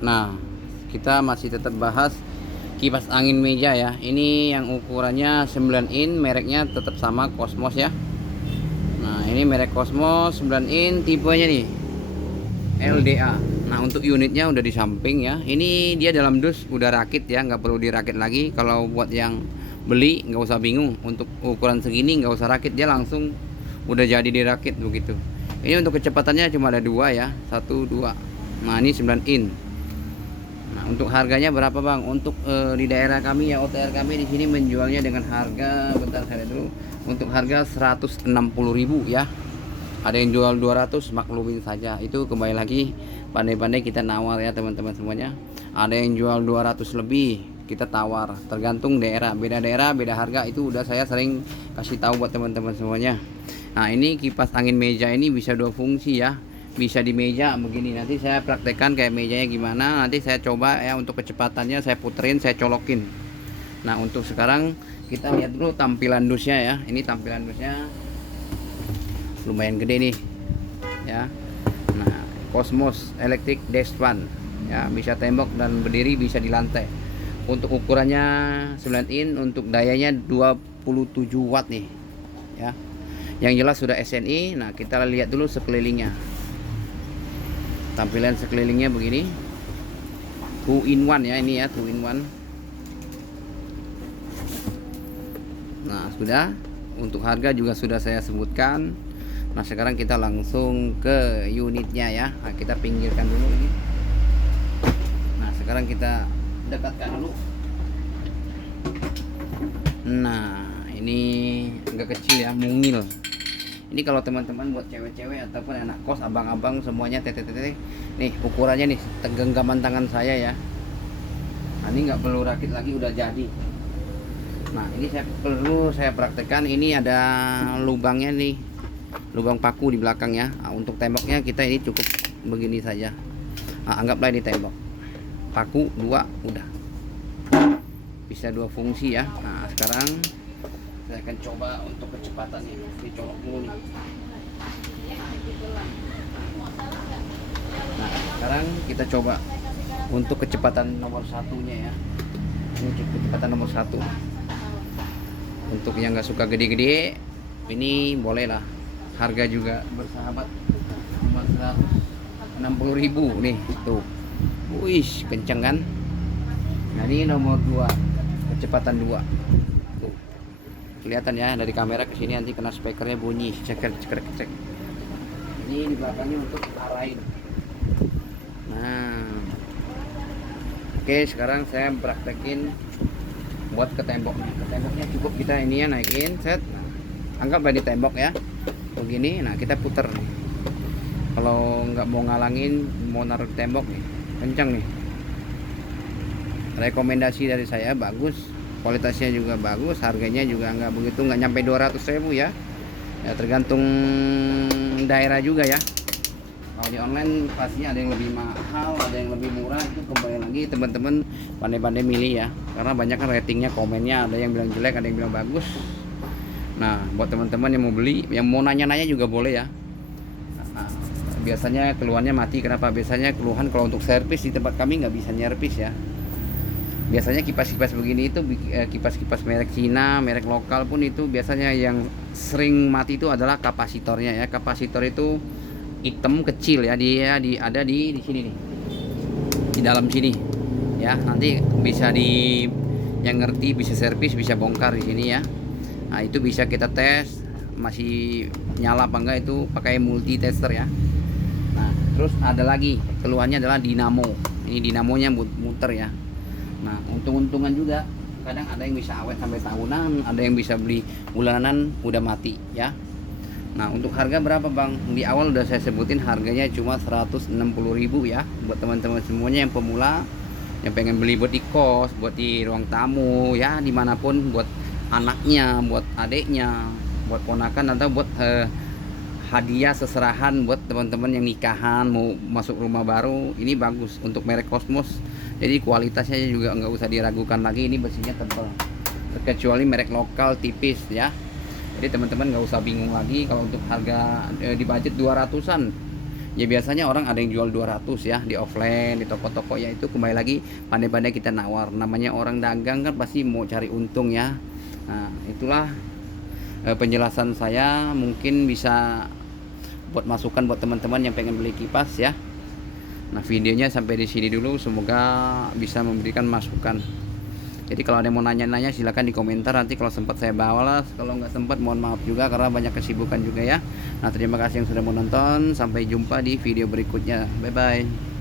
Nah, kita masih tetap bahas kipas angin meja ya. Ini yang ukurannya 9 in, mereknya tetap sama Cosmos ya. Nah, ini merek Cosmos 9 in, tipenya nih LDA. Nah, untuk unitnya udah di samping ya. Ini dia dalam dus udah rakit ya, nggak perlu dirakit lagi. Kalau buat yang beli nggak usah bingung, untuk ukuran segini nggak usah rakit, dia langsung udah jadi dirakit begitu. Ini untuk kecepatannya cuma ada dua ya, satu dua. Nah, ini 9 in. Nah, untuk harganya berapa bang? Untuk di daerah kami ya, OTR kami di sini menjualnya dengan harga, bentar saya lihat dulu. Untuk harga 160.000 ya. Ada yang jual 200, maklumin saja. Itu kembali lagi pandai-pandai kita nawar ya teman-teman semuanya. Ada yang jual 200 lebih, kita tawar. Tergantung daerah, beda daerah beda harga. Itu udah saya sering kasih tahu buat teman-teman semuanya. Nah, ini kipas angin meja ini bisa dua fungsi ya. Bisa di meja begini, nanti saya praktekkan kayak mejanya gimana, nanti saya coba ya. Untuk kecepatannya saya puterin, saya colokin. Nah, untuk sekarang kita lihat dulu tampilan dusnya ya. Ini tampilan dusnya lumayan gede nih ya. Nah, Cosmos Electric Dash Fan ya, bisa tembok dan berdiri, bisa di lantai. Untuk ukurannya 9 in, untuk dayanya 27 watt nih ya. Yang jelas sudah SNI. Nah, kita lihat dulu sekelilingnya. Tampilan sekelilingnya begini, 2 in 1 ya, ini ya 2 in 1. Nah, sudah. Untuk harga juga sudah saya sebutkan. Nah, sekarang kita langsung ke unitnya ya. Nah, kita pinggirkan dulu ini. Nah, sekarang kita dekatkan dulu. Nah, ini agak kecil ya, mungil. Ini kalau teman-teman buat cewek-cewek ataupun anak kos, abang-abang semuanya, tete-tete. Nih ukurannya nih, genggaman tangan saya ya. Nah, ini nggak perlu rakit lagi, udah jadi. Nah, ini saya praktekkan. Ini ada lubangnya nih, lubang paku di belakang ya. Nah, untuk temboknya kita ini cukup begini saja. Nah, anggaplah ini tembok, paku dua udah, bisa dua fungsi ya. Nah, sekarang saya akan coba untuk kecepatannya, dicolok dulu nih. Nah, sekarang kita coba untuk kecepatan nomor satunya ya. Ini kecepatan nomor satu. Untuk yang nggak suka gede-gede, ini boleh lah. Harga juga bersahabat, cuma 160.000 nih tuh. Wih, kenceng kan. Nah, ini nomor 2, kecepatan 2 tuh. Kelihatan ya dari kamera ke sini, nanti kena speakernya bunyi ceker ceker cek. Ini di belakangnya untuk arahin. Nah, oke, sekarang saya praktekin buat ke tembok. Ke temboknya cukup kita ini ya, naikin set. Nah, anggaplah di tembok ya begini. Nah, kita puter nih. Kalau nggak mau ngalangin, mau naruh di tembok nih, kencang nih. Rekomendasi dari saya, bagus, kualitasnya juga bagus, harganya juga nggak begitu, nggak nyampe 200.000 ya. Ya tergantung daerah juga ya. Kalau di online pastinya ada yang lebih mahal, ada yang lebih murah. Itu kembali lagi teman-teman pandai-pandai milih ya, karena banyak kan ratingnya, komennya, ada yang bilang jelek, ada yang bilang bagus. Nah, buat teman-teman yang mau beli, yang mau nanya-nanya juga boleh ya. Nah, biasanya keluhannya mati. Kenapa? Biasanya keluhan kalau untuk servis di tempat kami nggak bisa nyervis ya. Biasanya kipas-kipas begini itu, kipas-kipas merek Cina, merek lokal pun itu biasanya yang sering mati itu adalah kapasitornya ya. Kapasitor itu hitam kecil ya, dia ada di sini nih, di dalam sini ya. Nanti bisa di, yang ngerti bisa servis, bisa bongkar di sini ya. Nah, itu bisa kita tes masih nyala apa enggak, itu pakai multi tester ya. Nah, terus ada lagi keluhannya adalah dinamo. Ini dinamonya muter ya. Nah, untung-untungan juga, kadang ada yang bisa awet sampai tahunan, ada yang bisa beli bulanan udah mati ya. Nah, untuk harga berapa bang? Di awal udah saya sebutin, harganya cuma 160.000 ya. Buat teman-teman semuanya yang pemula, yang pengen beli buat di kos, buat di ruang tamu ya, dimanapun, buat anaknya, buat adiknya, buat ponakan, atau buat hadiah seserahan buat teman-teman yang nikahan, mau masuk rumah baru. Ini bagus untuk merek Cosmos. Jadi kualitasnya juga nggak usah diragukan lagi, ini besinya tebal. Kecuali merek lokal tipis ya. Jadi teman-teman nggak usah bingung lagi kalau untuk harga di budget 200-an. Ya biasanya orang ada yang jual 200 ya di offline, di toko-toko ya, itu kembali lagi pandai-pandai kita nawar. Namanya orang dagang kan pasti mau cari untung ya. Nah, itulah penjelasan saya, mungkin bisa buat masukan buat teman-teman yang pengen beli kipas ya. Nah, videonya sampai di sini dulu, semoga bisa memberikan masukan. Jadi kalau ada yang mau nanya-nanya silahkan di komentar, nanti kalau sempat saya bawalah, kalau nggak sempat mohon maaf juga karena banyak kesibukan juga ya. Nah, terima kasih yang sudah menonton, sampai jumpa di video berikutnya, bye bye.